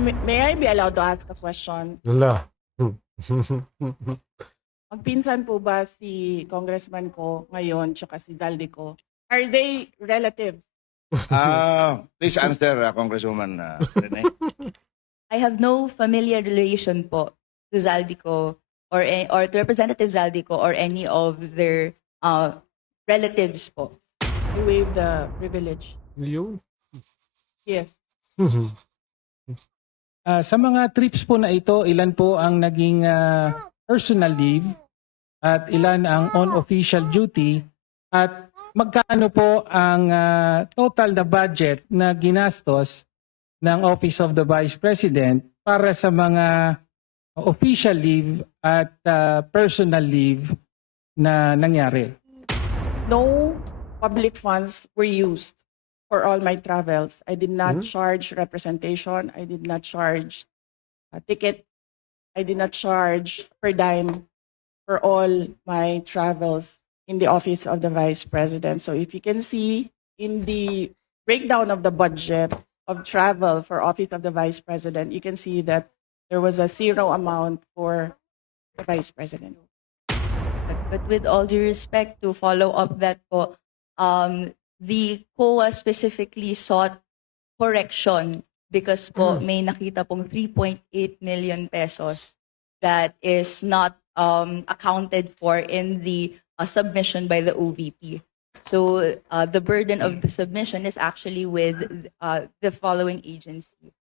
May I be allowed to ask a question? Wala. Magpinsan po ba si Congressman ko ngayon tsaka si Zaldico? Are they relatives? Please answer, Congresswoman Rene. I have no familiar relation po to Zaldico or to Representative Zaldico or any of their relatives po. I waive the privilege. Yun. Yes. Sa mga trips po na ito, ilan po ang naging personal leave at ilan ang on-official duty at magkano po ang total na budget na ginastos ng Office of the Vice President para sa mga official leave at personal leave na nangyari? No public funds were used for all my travels. I did not charge representation. I did not charge a ticket. I did not charge per dime for all my travels in the office of the Vice President. So if you can see in the breakdown of the budget of travel for Office of the Vice President, you can see that there was a zero amount for the Vice President. But with all due respect, to follow up that po, the COA specifically sought correction because po may nakita pong 3.8 million pesos that is not accounted for in the submission by the OVP. So the burden of the submission is actually with the following agency.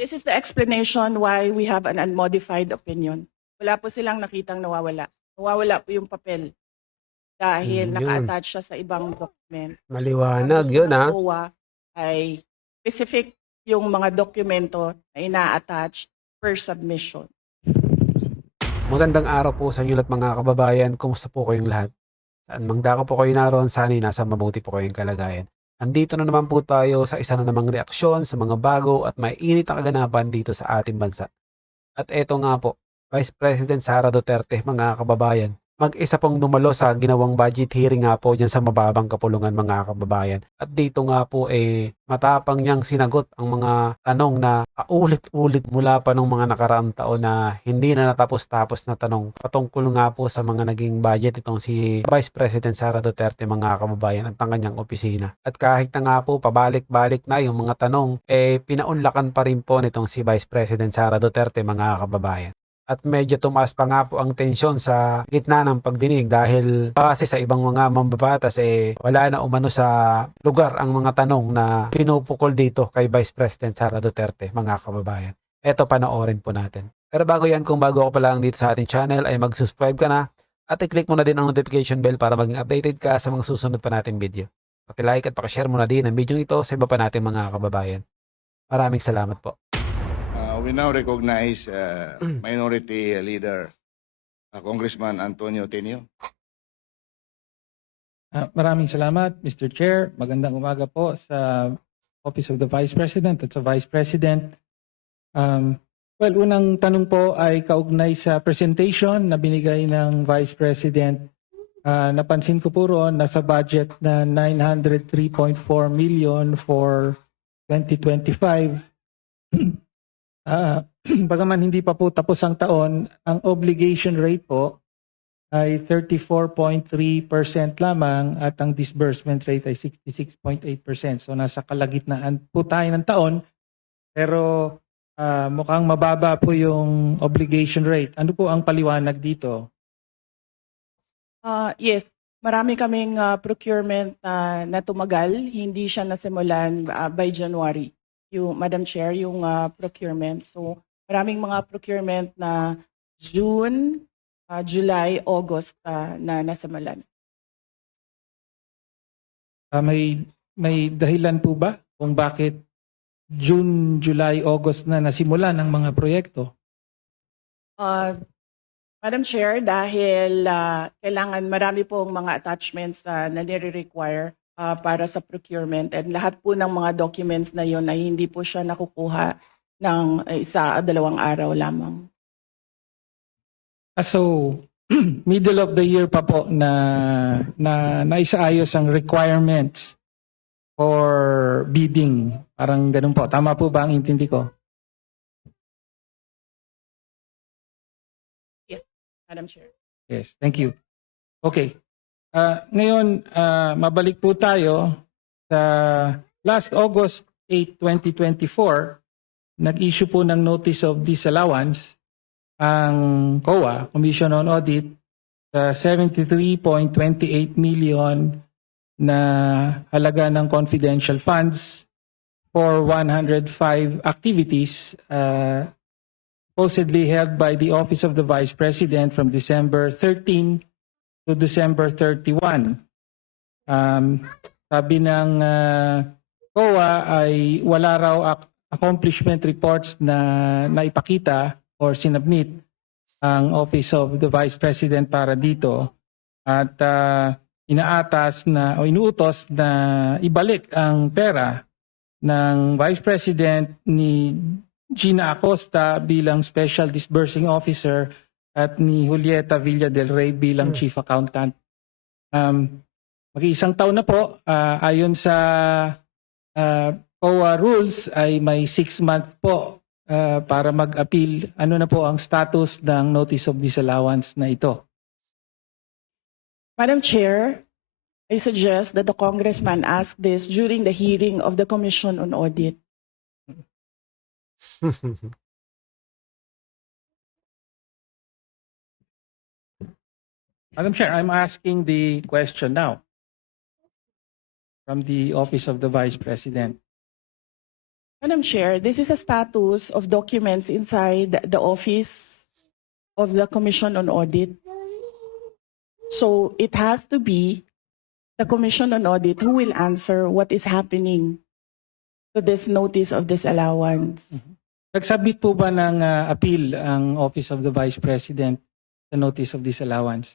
This is the explanation why we have an unmodified opinion. Wala po silang nakitang nawawala. Nawawala po yung papel dahil Yun. naka-attach siya sa ibang document. Maliwanag yun, ha? COA ay specific yung mga dokumento na ina-attach per submission. Magandang araw po sa inyo lahat mga kababayan. Kumusta po kayong lahat? Saan mang dako po kayo naroon, sana nasa mabuti po kayong kalagayan. Andito na naman po tayo sa isa na namang reaksyon sa mga bago at may init na kaganapan dito sa ating bansa. At eto nga po, Vice President Sara Duterte, mga kababayan. Mag-isa pong dumalo sa ginawang budget hearing nga po dyan sa mababang kapulungan mga kababayan. At dito nga po matapang niyang sinagot ang mga tanong na ulit-ulit mula pa nung mga nakaraang taon na hindi na natapos-tapos na tanong patungkol nga po sa mga naging budget itong si Vice President Sara Duterte mga kababayan at ang kanyang opisina. At kahit na nga po pabalik-balik na yung mga tanong, pinaunlakan pa rin po nitong si Vice President Sara Duterte mga kababayan. At medyo tumaas pa nga po ang tensyon sa gitna ng pagdinig dahil base sa ibang mga mambabatas wala na umano sa lugar ang mga tanong na pinupukol dito kay Vice President Sara Duterte mga kababayan. Eto panoorin po natin. Pero bago yan, kung bago ako pa lang dito sa ating channel ay mag-subscribe ka na at i-click mo na din ang notification bell para maging updated ka sa mga susunod pa nating video. Paki-like at paki-share mo na din ang video ito sa iba pa nating mga kababayan. Maraming salamat po. We now recognize Minority Leader Congressman Antonio Tenio. Maraming salamat, Mr. Chair. Magandang umaga po sa Office of the Vice President at sa Vice President. Well, unang tanong po ay kaugnay sa presentation na binigay ng Vice President. Napansin ko po roon nasa budget na 903.4 million for 2025. Bagaman hindi pa po tapos ang taon, ang obligation rate po ay 34.3% lamang at ang disbursement rate ay 66.8%. So nasa kalagitnaan po tayo ng taon, pero mukhang mababa po yung obligation rate. Ano po ang paliwanag dito? Yes, marami kaming procurement na tumagal. Hindi siya nasimulan by January. Madam Chair, yung procurement. So maraming mga procurement na June, July, August na nasimulan. May dahilan po ba kung bakit June, July, August na nasimulan ang mga proyekto? Madam Chair, dahil kailangan marami pong mga attachments na nire-require para sa procurement and lahat po ng mga documents na yon ay hindi po siya nakukuha ng isa o dalawang araw lamang. So, middle of the year pa po na naisaayos ang requirements for bidding. Parang ganun po. Tama po ba ang intindi ko? Madam Chair. Yes, thank you. Okay. Ngayon, mabalik po tayo sa last August 8, 2024, nag-issue po ng Notice of Disallowance ang COA, Commission on Audit, sa 73.28 million na halaga ng confidential funds for 105 activities supposedly held by the Office of the Vice President from December 13 to December 31. Sabi ng COA ay wala raw accomplishment reports na naipakita or sinabmit ang Office of the Vice President para dito at inaatas na o inuutos na ibalik ang pera ng Vice President ni Gina Acosta bilang Special Disbursing Officer at ni Julieta Villa del Rey bilang Chief Accountant. Mag-iisang taon na po, ayon sa COA rules ay may 6-month po para mag-appeal. Ano na po ang status ng Notice of Disallowance na ito? Madam Chair, I suggest that the congressman ask this during the hearing of the Commission on Audit. Madam Chair, I'm asking the question now from the Office of the Vice President. Madam Chair, this is a status of documents inside the Office of the Commission on Audit. So it has to be the Commission on Audit who will answer what is happening to this notice of disallowance. Nagsubmit po ba ng appeal ang Office of the Vice President sa Notice of Disallowance?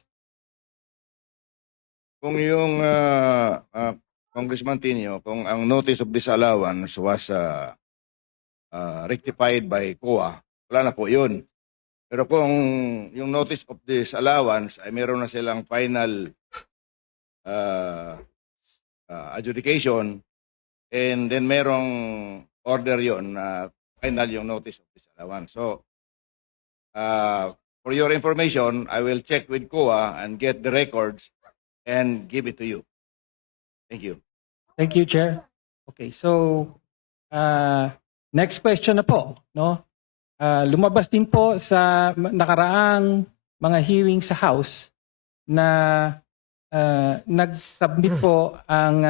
Kung yung Congressman Tinio, kung ang notice of disallowance was rectified by COA, wala na po yun. Pero kung yung notice of disallowance ay meron na silang final adjudication and then merong order yon na final yung notice of disallowance. So, for your information, I will check with COA and get the records and give it to you. Thank you. Thank you, Chair. Okay, so next question na po, no? Lumabas din po sa nakaraang mga hearing sa House na nag-submit po ang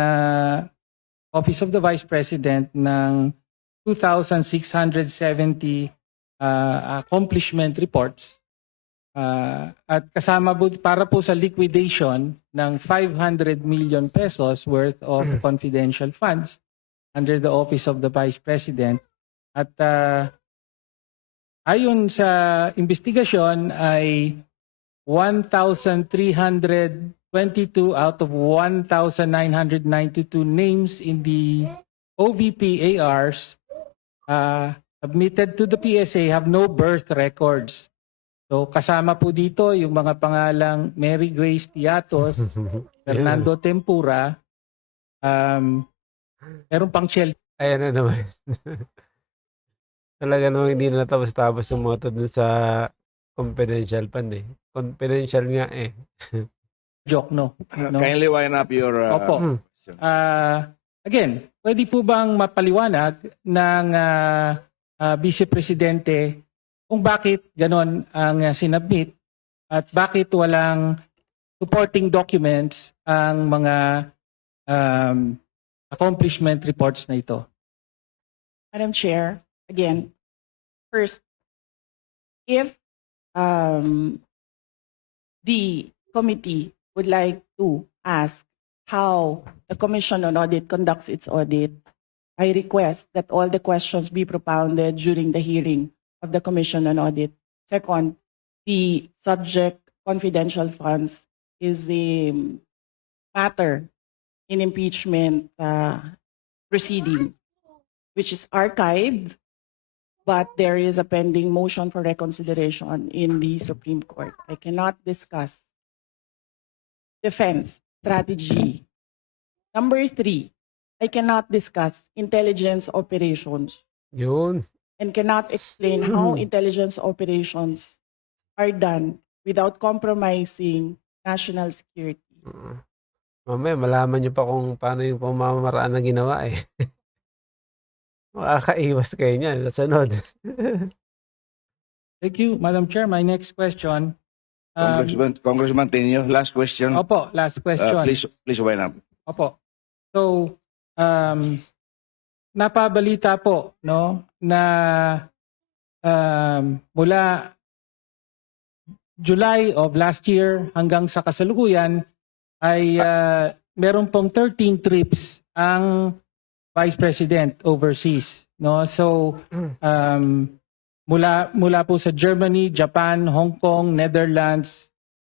Office of the Vice President ng 2,670 accomplishment reports at kasama po para po sa liquidation ng 500 million pesos worth of confidential funds under the Office of the Vice President. At ayon sa investigasyon ay 1,322 out of 1,992 names in the OVP ARs submitted to the PSA have no birth records. So kasama po dito yung mga pangalang Mary Grace Piatos, Fernando Tempura, meron pang Chel. Ayan na naman. Talaga naman hindi na natapos-tapos yung mga dun sa confidential fund eh. Confidential nga eh. Joke, no? No? Kindly wind up your Opo. question. Again, pwede po bang mapaliwanag ng Vice Presidente kung bakit ganon ang sinabmit at bakit walang supporting documents ang mga accomplishment reports na ito? Madam Chair, again, first, if the committee would like to ask how the Commission on Audit conducts its audit, I request that all the questions be propounded during the hearing of the Commission on Audit. Second, the subject confidential funds is a matter in impeachment proceeding, which is archived, but there is a pending motion for reconsideration in the Supreme Court. I cannot discuss defense strategy. Number 3, I cannot discuss intelligence operations Yun. and cannot explain how intelligence operations are done without compromising national security. Mamaya malaman niyo pa kung paano yung pamamaraan na ginawa eh. Makakaiwas kayo niyan sa sunod. Thank you, Madam Chair. My next question. Congressman Tenyo, last question. Opo, last question. Please wind up. Opo. So, napabalita po, no, na mula July of last year hanggang sa kasalukuyan ay meron pong 13 trips ang Vice President overseas, no? So, mula po sa Germany, Japan, Hong Kong, Netherlands,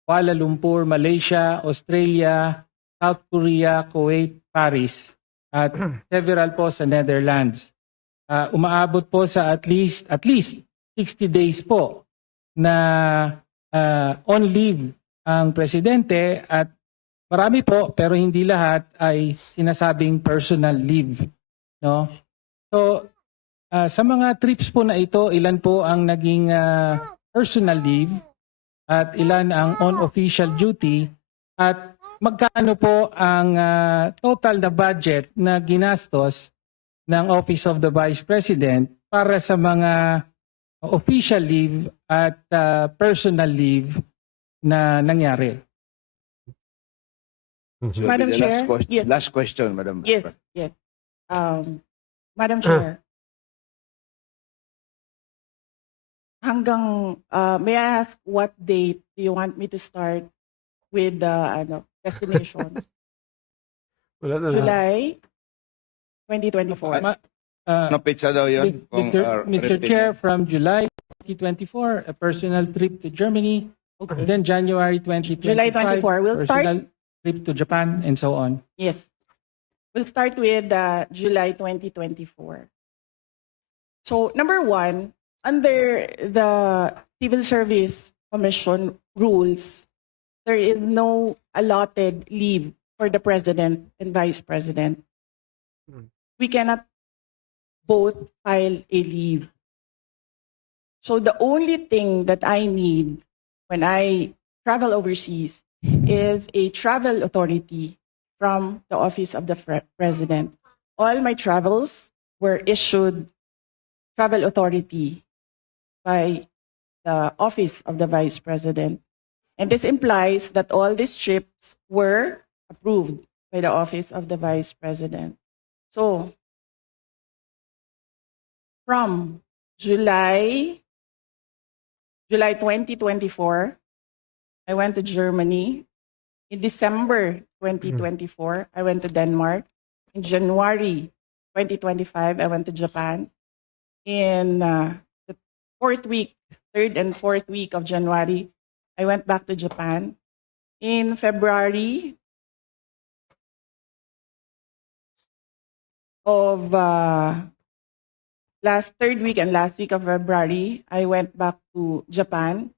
Kuala Lumpur, Malaysia, Australia, South Korea, Kuwait, Paris, at several po sa Netherlands. Umaabot po sa at least 60 days po na on leave ang presidente, at marami po pero hindi lahat ay sinasabing personal leave, no? So sa mga trips po na ito, ilan po ang naging personal leave at ilan ang on-official duty, at magkano po ang total na budget na ginastos ng Office of the Vice President para sa mga official leave at personal leave na nangyari? This will Madam be the Chair? Yes. last question, Madam. Yes, yes. Madam Chair, may I ask what date do you want me to start with the destination? Wala na lang. July 2024. No pizza daw yun? Kung, Mr. Chair, from July 2024, a personal trip to Germany, then January 2025, July 24. We'll start. personal trip to Japan, and so on. Yes. We'll start with July 2024. So, number one, under the Civil Service Commission rules, there is no allotted leave for the President and Vice President. We cannot both file a leave. So the only thing that I need when I travel overseas is a travel authority from the Office of the President. All my travels were issued travel authority by the Office of the Vice President. And this implies that all these trips were approved by the Office of the Vice President. So, from July 2024, I went to Germany. In December 2024, I went to Denmark. In January 2025, I went to Japan. In the third and fourth week of January, I went back to Japan. In February of third week and last week of February, I went back to Japan.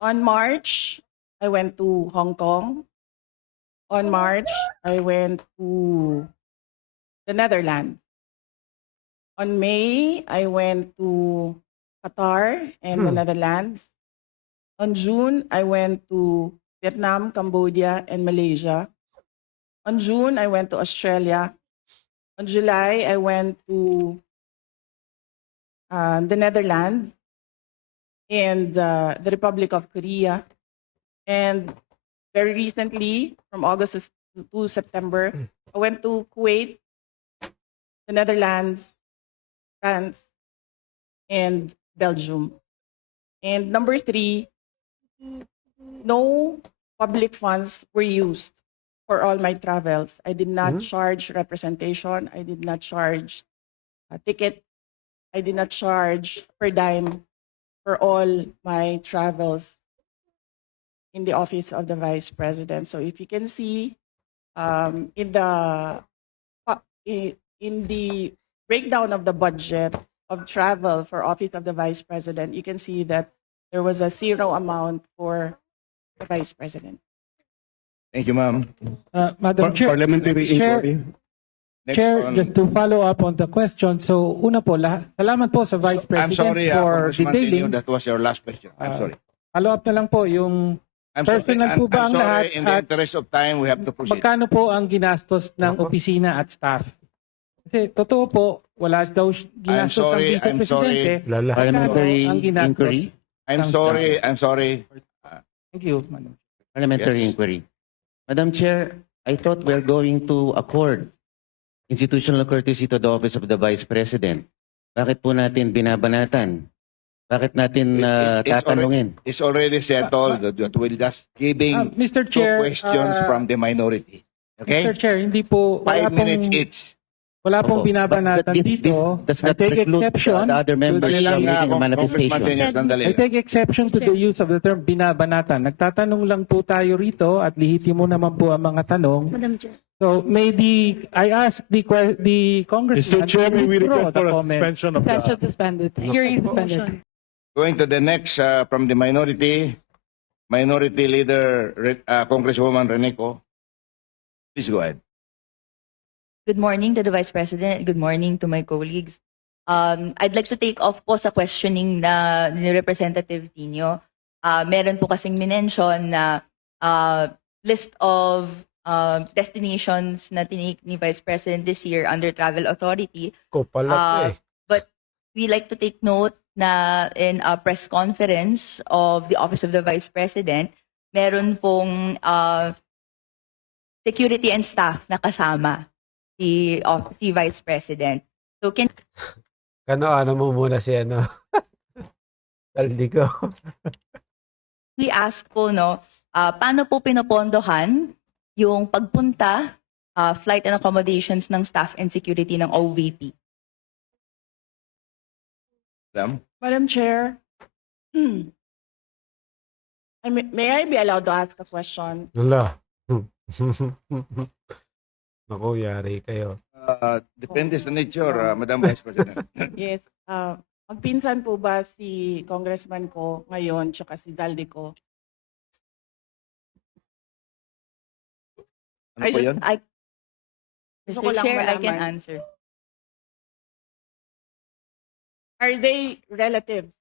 On March, I went to Hong Kong. On March, I went to the Netherlands. On May, I went to Qatar and the Netherlands. On June, I went to Vietnam, Cambodia, and Malaysia. On June, I went to Australia. On July, I went to the Netherlands and the Republic of Korea. And very recently, from August to September, I went to Kuwait, the Netherlands, France, and Belgium. And number three, no public funds were used for all my travels. I did not charge representation. I did not charge a ticket. I did not charge per dime for all my travels in the Office of the Vice President. So if you can see in the breakdown of the budget of travel for Office of the Vice President, you can see that there was a zero amount for the Vice President. Thank you, ma'am. Madam Chair, Parliamentary inquiry. Next Chair, on- just to follow up on the question. So, una po, salamat po sa Vice I'm President sorry, for Congressman Tenyo, detailing. that was your last question. I'm sorry. Follow up na lang po yung I'm sorry, Personal po ba ang sorry, lahat in the at- interest of time, we have to proceed. magkano po ang ginastos ng Opo. opisina at staff? Kasi totoo po, wala daw ginastos ng sorry, Vice I'm Presidente. Lala. Parliamentary Ang ginastos. inquiry. I'm sorry. Thank you, Madam. Parliamentary Yes. inquiry. Madam Chair, I thought we're going to accord institutional courtesy to the office of the Vice President. Bakit po natin binabanatan? Bakit natin It's tatanungin? It's already settled that we're just giving Mr. two Chair, questions from the minority. Okay? Mr. Chair, hindi po, 5 minutes each. wala pong Opo. binabanatan But dito. Does I not take preclude exception. the other members Sandali lang, from making a Congressman manifestation. Tenyos, sandali I lang. take exception to the use of the term binabanatan. Nagtatanong lang po tayo rito at lihitimo naman po ang mga tanong. Madam Chair. So I ask the congressman Mr. Chair, may we withdraw request for the a comment. suspension of Session the... suspended. Hearing suspended. Going to the next from the minority leader, Congresswoman Reneco. Please go ahead. Good morning to the Vice President. Good morning to my colleagues. I'd like to take off po sa questioning na ni Representative Tino. Meron po kasing minention na list of destinations na tinake ni Vice President this year under Travel Authority. Ko pala to eh. But we like to take note na in a press conference of the Office of the Vice President, meron pong security and staff na kasama si Vice President. So can Ano mo muna si ano? Taldi ko. we ask po, no, paano po pinopondohan yung pagpunta, flight and accommodations ng staff and security ng OVP? Madam? Madam Chair, may I be allowed to ask a question? Wala. Naku, yari kayo. Depende sa nature, Madam Vice President. Yes. Magpinsan po ba si congressman ko ngayon tsaka si Zaldi ko? Ano po yun? Gusto ko Mr. lang Chair, I can malaman. answer. Are they relatives?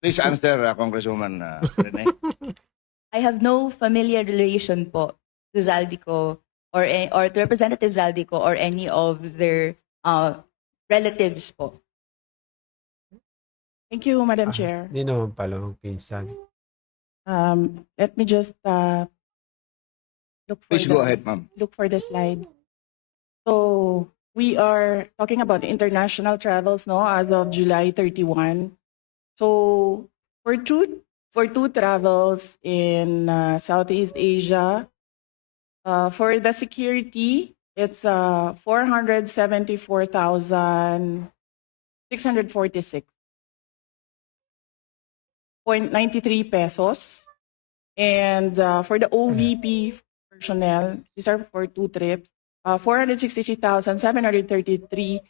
Please answer, Congresswoman Rene. I have no familiar relation po to Zaldico or to Representative Zaldico or any of their relatives po. Thank you, Madam Chair. Hindi naman pala magpinsan. Let me just look for Please go ahead, ma'am. look for the slide. So we are talking about international travels, no, as of July 31. So for two travels in Southeast Asia, for the security, it's 474,646.93 pesos. And for the OVP personnel, these are for two trips, 463,733.6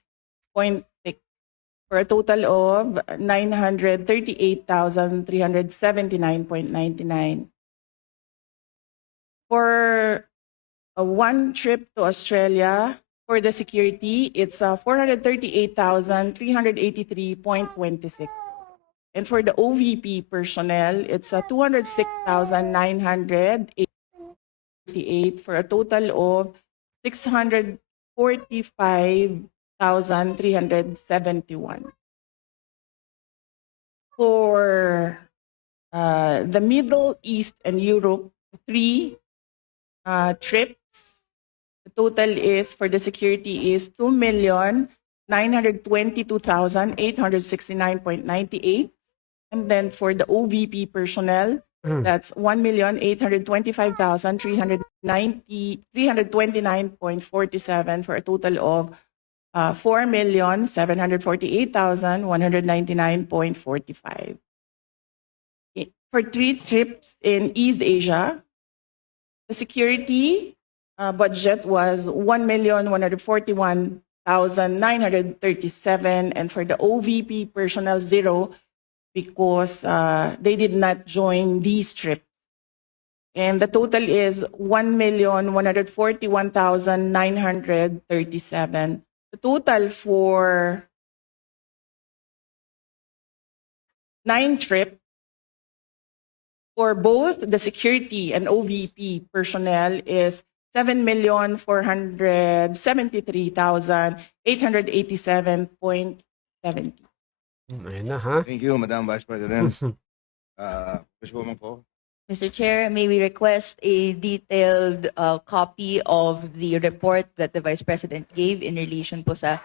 for a total of 938,379.99. For one trip to Australia, for the security, it's 438,383.26. And for the OVP personnel, it's 206,988 for a total of 645,371. For the Middle East and Europe, three trips, the total is for the security is 2,922,869.98. And then for the OVP personnel, that's 329.47 for a total of 4,748,199.45. For three trips in East Asia, the security budget was 1,141,937, and for the OVP personnel, zero, because they did not join these trips. And the total is 1,141,937. The total for 9 trips for both the security and OVP personnel is 7,473,887.70. Ayun na, ha? Thank you, Madam Vice President. Congresswoman po. Mr. Chair, may we request a detailed copy of the report that the Vice President gave in relation po sa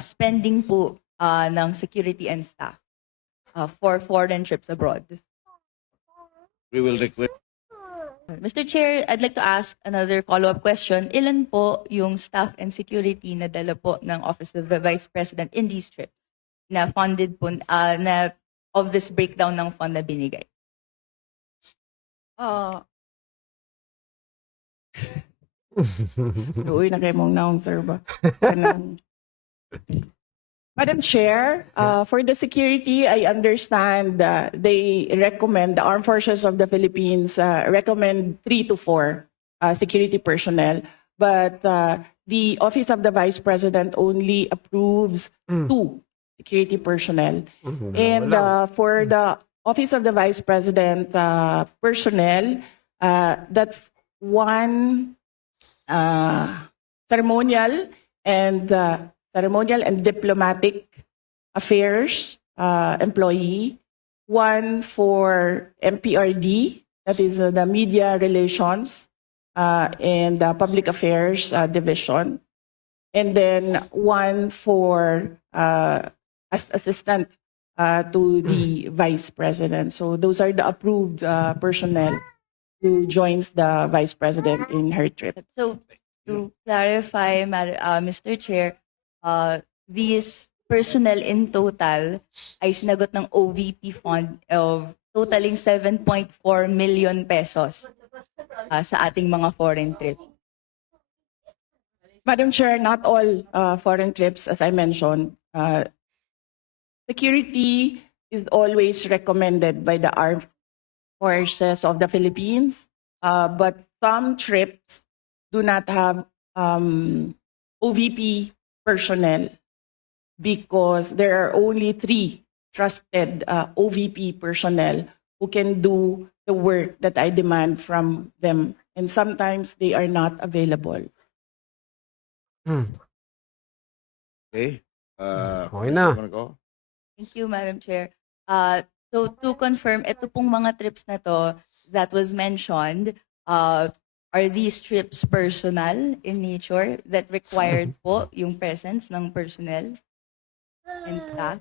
spending po ng security and staff for foreign trips abroad. We will request. Mr. Chair, I'd like to ask another follow-up question. Ilan po yung staff and security na dala po ng Office of the Vice President in these trips na funded po, na of this breakdown ng fund na binigay? Uy, na kayo mong naong, sir ba? Kanang- Madam Chair, for the security, I understand they recommend, the Armed Forces of the Philippines recommend 3 to 4 security personnel, but the Office of the Vice President only approves 2 security personnel. And for the Office of the Vice President personnel, that's 1 ceremonial and diplomatic affairs employee, 1 for MPRD, that is the media relations and public affairs division, and then 1 for as assistant to the vice president. So those are the approved personnel who joins the vice president in her trip. So, to clarify, Mr. Chair, these personnel in total ay sinagot ng OVP fund of totaling 7.4 million pesos sa ating mga foreign trips. Madam Chair, not all foreign trips, as I mentioned. Security is always recommended by the Armed Forces of the Philippines, but some trips do not have OVP personnel because there are only 3 trusted OVP personnel who can do the work that I demand from them, and sometimes they are not available. Okay. Okay na. Congresswoman ko. Thank you, Madam Chair. So to confirm, ito pong mga trips na to that was mentioned, are these trips personal in nature that required po yung presence ng personnel and staff?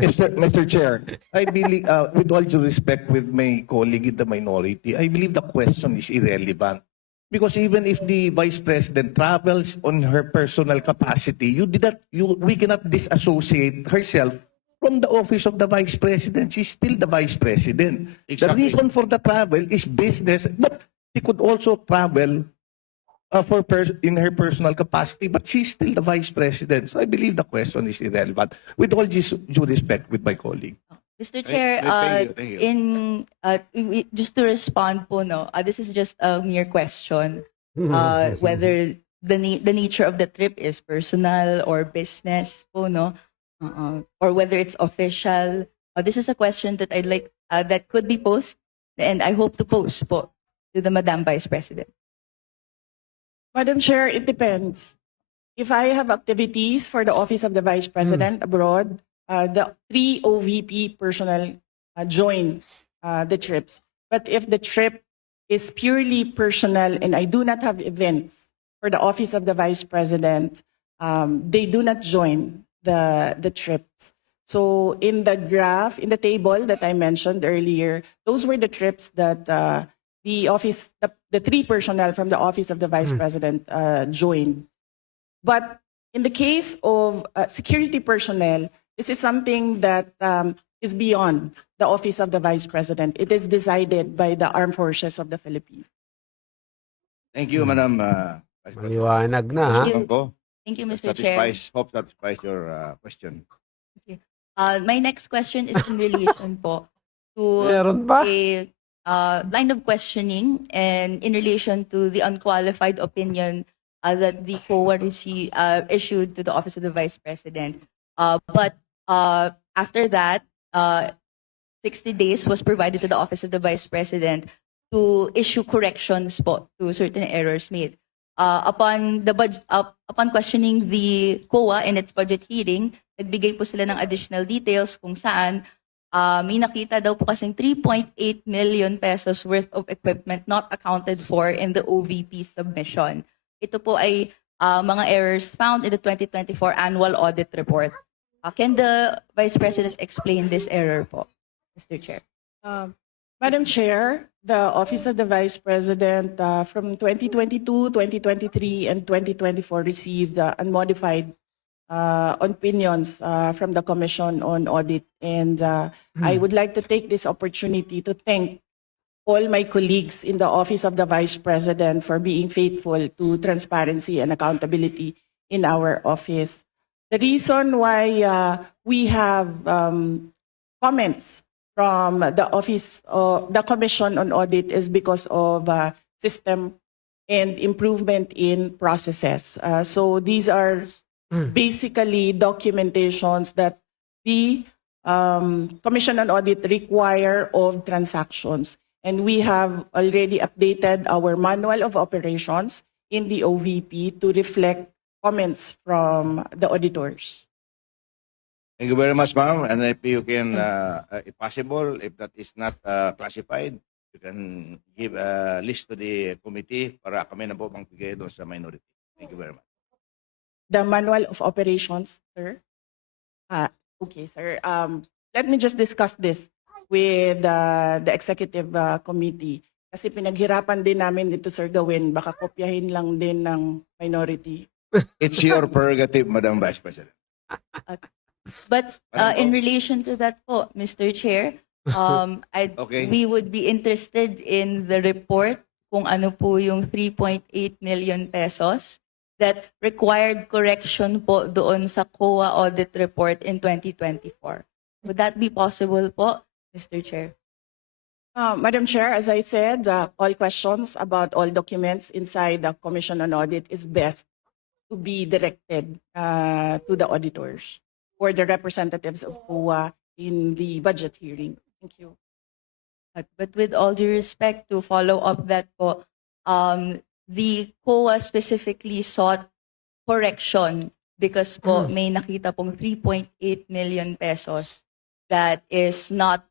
Mr. Chair, I believe, with all due respect with my colleague in the minority, I believe the question is irrelevant. Because even if the Vice President travels on her personal capacity, we cannot disassociate herself from the office of the Vice President. She's still the Vice President. The Exactly. reason for the travel is business, but she could also travel in her personal capacity, but she's still the Vice President. So I believe the question is irrelevant. With all due respect with my colleague. Mr. Chair, Thank you. just to respond po, no, this is just a mere question, whether the nature of the trip is personal or business po, no, or whether it's official. This is a question that I'd like that could be posed, and I hope to pose po to the Madam Vice President. Madam Chair, it depends. If I have activities for the Office of the Vice President abroad, the 3 OVP personnel join the trips. But if the trip is purely personal and I do not have events for the Office of the Vice President, they do not join the trips. So in the graph, in the table that I mentioned earlier, those were the trips that the 3 personnel from the Office of the Vice President joined. But in the case of security personnel, this is something that is beyond the Office of the Vice President. It is decided by the Armed Forces of the Philippines. Thank you, Madam Vice President. Maliwanag na, ha? Thank you. Congresswoman ko. Thank you, Mr. Chair. Hope satisfies your question. My next question is in relation po to Meron ba? a line of questioning and in relation to the unqualified opinion that the COA issued to the Office of the Vice President. But after that, 60 days was provided to the Office of the Vice President to issue corrections po to certain errors made. Upon questioning the COA in its budget hearing, nagbigay po sila ng additional details kung saan may nakita daw po kasing 3.8 million pesos worth of equipment not accounted for in the OVP submission. Ito po ay mga errors found in the 2024 annual audit report. Can the Vice President explain this error po, Mr. Chair? Madam Chair, the Office of the Vice President from 2022, 2023, and 2024 received unmodified opinions from the Commission on Audit. And I would like to take this opportunity to thank all my colleagues in the Office of the Vice President for being faithful to transparency and accountability in our office. The reason why we have comments from the Office of the Commission on Audit is because of system and improvement in processes. So these are basically documentations that the Commission on Audit require of transactions. And we have already updated our manual of operations in the OVP to reflect comments from the auditors. Thank you very much, ma'am. And if you can, if possible, if that is not classified, you can give a list to the committee para kami na po magbigay doon sa minority. Thank you very much. The manual of operations, sir. Okay, sir. Let me just discuss this with the executive committee. Kasi pinaghirapan din namin dito, Sir Gawin. Baka kopyahin lang din ng minority. It's your prerogative, Madam Vice President. But Madam in Go. relation to that po, Mr. Chair, Okay. we would be interested in the report kung ano po yung 3.8 million pesos that required correction po doon sa COA audit report in 2024. Would that be possible po, Mr. Chair? Madam Chair, as I said, all questions about all documents inside the Commission on Audit is best to be directed to the auditors or the representatives of COA in the budget hearing. Thank you. But with all due respect, to follow up that po, the COA specifically sought correction because po may nakita pong 3.8 million pesos that is not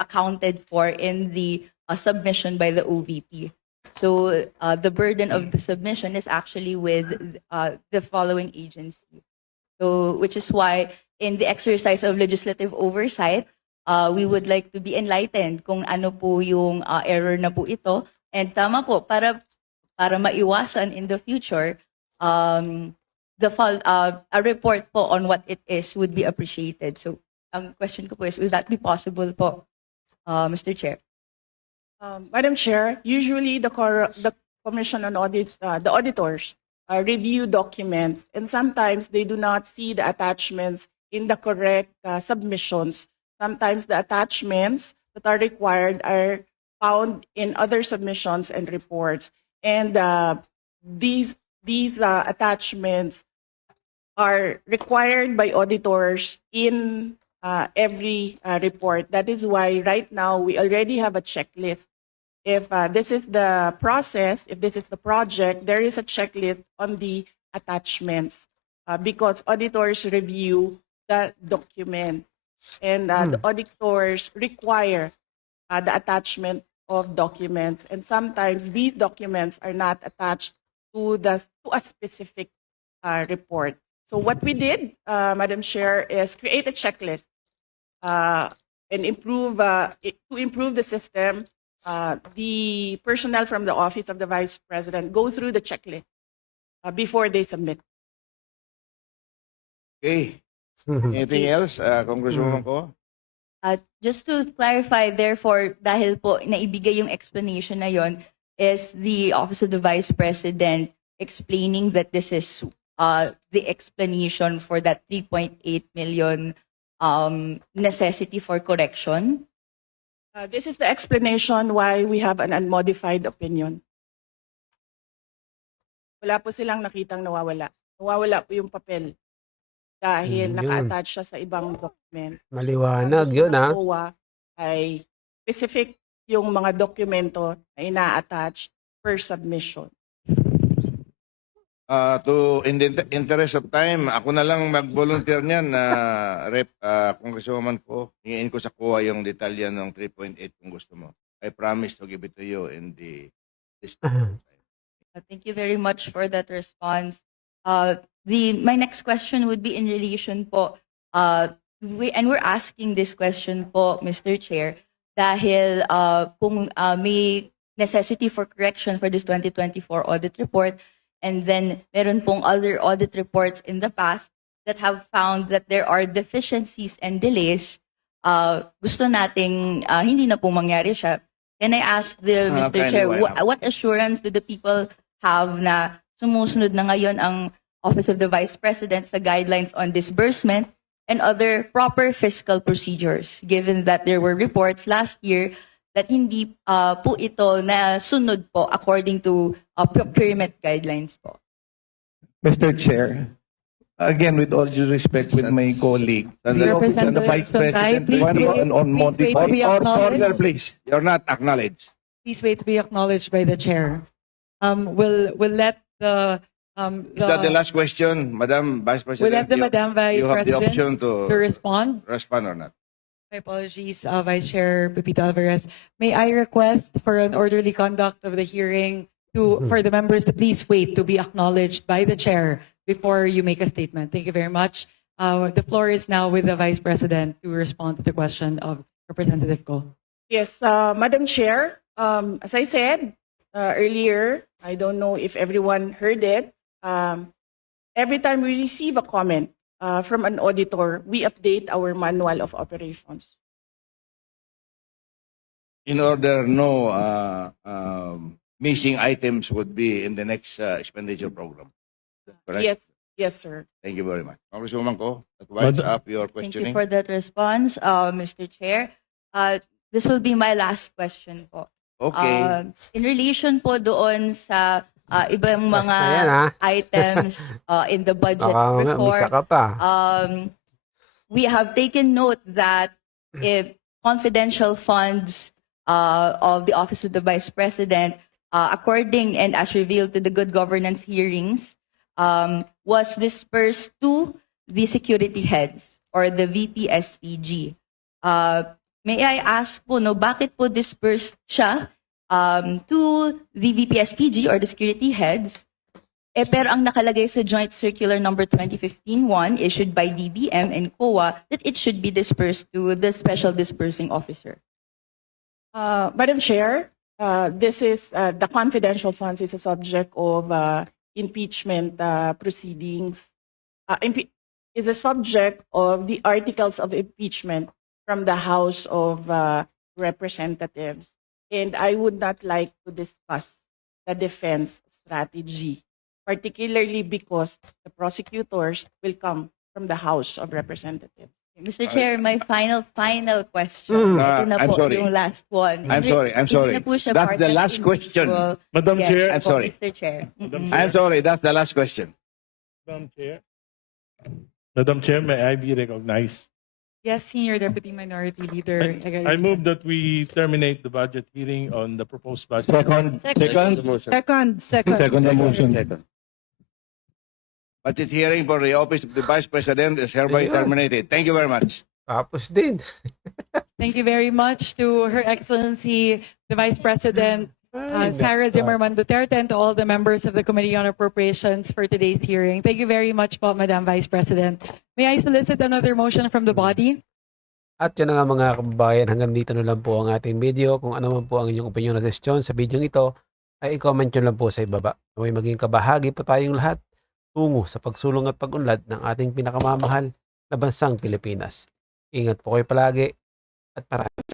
accounted for in the submission by the OVP. So the burden of the submission is actually with the following agency. So which is why in the exercise of legislative oversight, we would like to be enlightened kung ano po yung error na po ito. And tama po, para maiwasan in the future, a report po on what it is would be appreciated. So ang question ko po is, will that be possible po, Mr. Chair? Madam Chair, usually the Commission on Audit, the auditors review documents, and sometimes they do not see the attachments in the correct submissions. Sometimes the attachments that are required are found in other submissions and reports. And these attachments are required by auditors in every report. That is why right now we already have a checklist. If this is the process, if this is the project, there is a checklist on the attachments because auditors review the documents. And the auditors require the attachment of documents. And sometimes these documents are not attached to a specific report. So what we did, Madam Chair, is create a checklist and improve to improve the system. The personnel from the Office of the Vice President go through the checklist before they submit. Okay. Anything else, Congresswoman Ko? Just to clarify, therefore, dahil po naibigay yung explanation na yon, is the Office of the Vice President explaining that this is the explanation for that 3.8 million necessity for correction? This is the explanation why we have an unmodified opinion. Wala po silang nakitang nawawala. Nawawala po yung papel dahil Yun. naka-attach siya sa ibang document. Maliwanag yun, ha? COA ay specific yung mga dokumento na ina-attach per submission. In the interest of time, ako na lang mag-volunteer niyan na Congresswoman ko. Hingin ko sa kuha yung detalya ng 3.8 kung gusto mo. I promise to give it to you in the Thank you very much for that response. My next question would be in relation po, we're asking this question po, Mr. Chair, dahil kung may necessity for correction for this 2024 audit report, and then meron pong other audit reports in the past that have found that there are deficiencies and delays, gusto nating hindi na po mangyari siya. Can I ask the Mr. kindly Chair, wind up. what assurance do the people have na sumusunod na ngayon ang Office of the Vice President sa guidelines on disbursement and other proper fiscal procedures, given that there were reports last year that hindi po ito na sunod po according to procurement guidelines po? Mr. Chair, again, with all due respect with my colleague, the Office of the Vice President Please will be wait. on Please wait to modified. be acknowledged. please. You're not acknowledged. Please wait to be acknowledged by the chair. We'll let the Is that the last question, Madam Vice President? we'll let the Madam Vice You have the option President to to respond. respond or not. My apologies, Vice Chair Pepito Alvarez. May I request for an orderly conduct of the hearing for the members to please wait to be acknowledged by the chair before you make a statement. Thank you very much. The floor is now with the Vice President to respond to the question of Representative Go. Yes, Madam Chair, as I said earlier, I don't know if everyone heard it. Every time we receive a comment from an auditor, we update our manual of operations. In order no missing items would be in the next expenditure program. Correct? Yes, sir. Thank you very much. Congresswoman ko, that winds up your Thank you questioning. for that response, Mr. Chair. This will be my last question po. Okay. In relation po doon sa ibang Last mga na yan, ha? items in the budget Baka may report, isa ka pa. we have taken note that if confidential funds of the Office of the Vice President, according and as revealed to the good governance hearings, was dispersed to the security heads or the VP-SPG. May I ask po, no, bakit po dispersed siya to the VP-SPG or the security heads? Pero ang nakalagay sa Joint Circular Number 2015-1 issued by DBM and COA that it should be dispersed to the Special Disbursing Officer. Madam Chair, this is the confidential funds is a subject of impeachment proceedings. Is a subject of the articles of impeachment from the House of Representatives, and I would not like to discuss the defense strategy, particularly because the prosecutors will come from the House of Representatives. Mr. Chair, my final question. Ito na I'm po sorry. yung last one. I'm sorry. Hindi na po siya That's part the of last question. individual. Madam Yes, Chair, I'm po, sorry. Mr. Chair. I'm sorry, that's the last question. Madam Chair, may I be recognized? Yes, Senior Deputy Minority Leader. I move that we terminate the budget hearing on the proposed budget. Second. Second the motion. Budget hearing for the Office of the Vice President is hereby Ayun. terminated. Thank you very much. Tapos din. Thank you very much to Her Excellency, the Vice President, Sarah Zimmerman Duterte, and to all the members of the Committee on Appropriations for today's hearing. Thank you very much po, Madam Vice President. May I solicit another motion from the body? At yun na nga mga kababayan, hanggang dito na lang po ang ating video. Kung ano man po ang inyong opinion na suggestion sa video ito, ay i-comment nyo lang po sa ibaba. May maging kabahagi po tayong lahat tungo sa pagsulong at pag-unlad ng ating pinakamamahal na bansang Pilipinas. Ingat po kayo palagi at marami